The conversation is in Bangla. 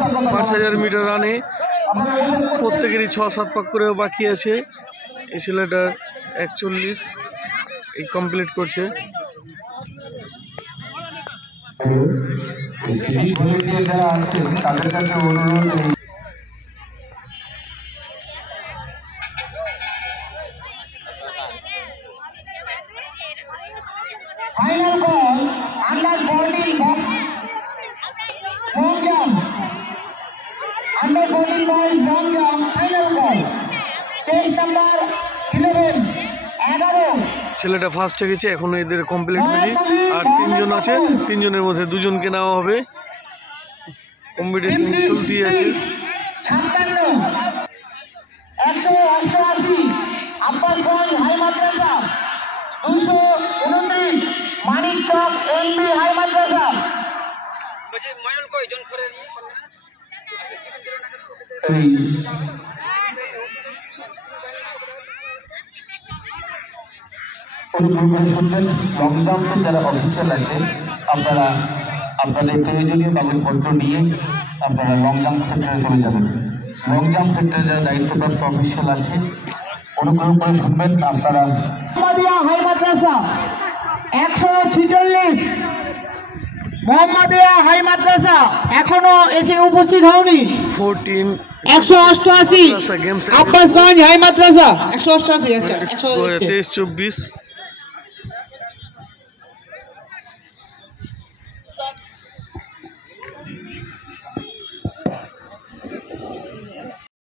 5000 মিটার রানে প্রত্যেকেরই 6-7 পাক করে বাকি আছে। এই ছেলেটা 41 এই কমপ্লিট করছে। যারা আছেন তাদের কাছে অনুরোধ final ball under 14 box long jump under 14 ball long jump final ball stage number 11 11 ছেলেটা ফার্স্ট হয়ে গেছে। এখনো এদের কমপ্লিট হয়নি, আর 3 জন আছে। 3 জনের মধ্যে 2 জনকে নেওয়া হবে। কম্পিটিশন চলতেই আছে। 188 আব্বাসগঞ্জ হাই মাদ্রাসা 229 মানিকচক এমবি হাই মাদ্রাসা मुझे मॉडल को जॉन করে নিয়ে লং জাম্পের যারা অফিসার আছে আপনারা আপনাদের প্রয়োজনীয় কাগজপত্র নিয়ে আপনারা লং জাম্প সেন্টারে চলে যাবেন। লং জাম্প সেন্টারে যারা দায়িত্বপ্রাপ্ত অফিসার আছে অনুগ্রহ করে শুনবেন। আপনারা মোহাম্মদিয়া হাই মাদ্রাসা 146 মোহাম্মদিয়া হাই মাদ্রাসা এখনো এসে উপস্থিত হওনি। 14 188 আব্বাসগঞ্জ হাই মাদ্রাসা 188 আচ্ছা 123 23-24